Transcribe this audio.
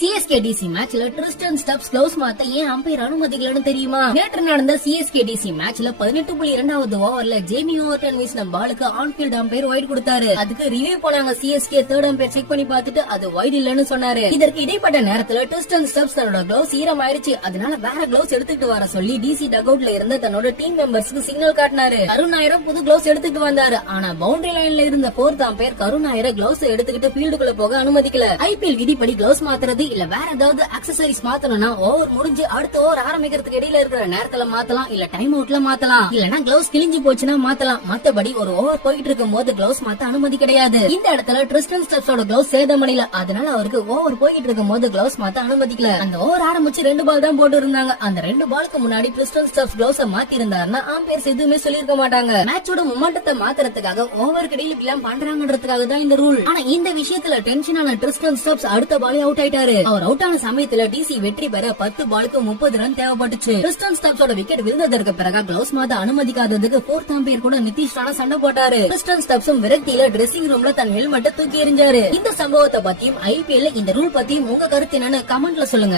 CSK DC மேட்ச்ல Tristan stubs gloves மாத்த ஏன் அம்பையர் அனுமதிக்கலன்னு தெரியுமா? நேற்று நடந்த சிஎஸ்கே டிசி மேட்ச்ல 18.2வது ஓவர்ல ஜேமி ஓவர்டன் வீசின பாலுக்கு ஆன்ஃபீல்ட் அம்பையர் வைட் கொடுத்தாரு. அதுக்கு ரிவ்யூ போனாங்க. சிஎஸ்கே தேர்ட் அம்பையர் செக் பண்ணி பார்த்துட்டு அது வைட் இல்லன்னு சொன்னாரு. இதற்கு இடைப்பட்ட நேரத்துல ட்ரிஸ்டன் ஸ்டப்ஸ் தன்னோட கிளவுஸ் ஈரமாயிருச்சு, அதனால வேற கிளவுஸ் எடுத்துட்டு வர சொல்லி டிசி டக் அவுட்ல இருந்த தன்னோட டீம் மெம்பர்ஸ்க்கு சிக்னல் காட்டினாரு. கருண் நாயரும் புது கிளவுஸ் எடுத்துட்டு வந்தாரு. ஆனா பவுண்டரி லைன்ல இருந்த போர்த் அம்பையர் கருண் நாயரை கிளவுஸ் எடுத்துக்கிட்டு ஃபீல்டுக்குள்ள போக அனுமதிக்கல. ஐபிஎல் விதிப்படி கிளவுஸ் மாத்துறது இல்ல வேற ஏதாவது அக்சசரிஸ் மாத்தணும்னா ஓவர் முடிஞ்சு அடுத்த ஓவர் ஆரம்பிக்கிறதுக்கு இடையில இருக்கிற நேரத்துல மாத்தலாம், இல்ல டைம் அவுட்ல மாத்தலாம், இல்லனா கிளவுஸ் கிழிஞ்சு போச்சுன்னா மாத்தலாம். மத்தபடி ஒரு ஓவர் போயிட்டு இருக்கும் போது கிளவுஸ் மாத்த அனுமதி கிடையாது. இந்த இடத்துல ட்ரிஸ்டன் ஸ்டப்ஸோட கிளவுஸ் சேதமடையல, அதனால அவருக்கு ஓவர் போயிட்டு இருக்கும் போது கிளவுஸ் மாத்த அனுமதிக்கல. அந்த ஓவர் ஆரம்பிச்சு 2 பால் தான் போட்டு இருந்தாங்க. அந்த 2 பாலுக்கு முன்னாடி ட்ரிஸ்டன் ஸ்டப்ஸ் கிளவுஸ் மாத்தி இருந்தாருன்னா ஆம்பையர்ஸ் எதுவுமே சொல்லிருக்க மாட்டாங்க. மேட்சோட மொமெண்டத்தை மாத்துறதுக்காக ஓவர் இடையில இப்படிலாம் பண்றாங்கன்றதுக்காக தான் இந்த ரூல். ஆனா இந்த விஷயத்துல டென்ஷனான ட்ரிஸ்டன் ஸ்டப்ஸ் அடுத்த பாலே அவுட் ஆயிட்டாரு. அவர் அவுட் ஆன சமயத்துல டிசி வெற்றி பெற 10 பாலுக்கு 30 ரன் தேவைப்பட்டுச்சு. ட்ரிஸ்டன் ஸ்டப்ஸோட விக்கெட் விழுந்ததற்கு பிறகு கிளவுஸ் மாத்த அனுமதிக்காததுக்கு போர்த் அம்பையர் கூட நிதிஷ் ராணா சண்டை போட்டாரு. ட்ரிஸ்டன் ஸ்டப்ஸும் விரக்தியில டிரெஸ்ஸிங் ரூம்ல தன் ஹெல்மெட்டை தூக்கி எறிஞ்சாரு. இந்த சம்பவத்தை பத்தியும் ஐபிஎல் இந்த ரூல் பத்தியும் உங்க கருத்து என்னன்னு கமெண்ட்ல சொல்லுங்க.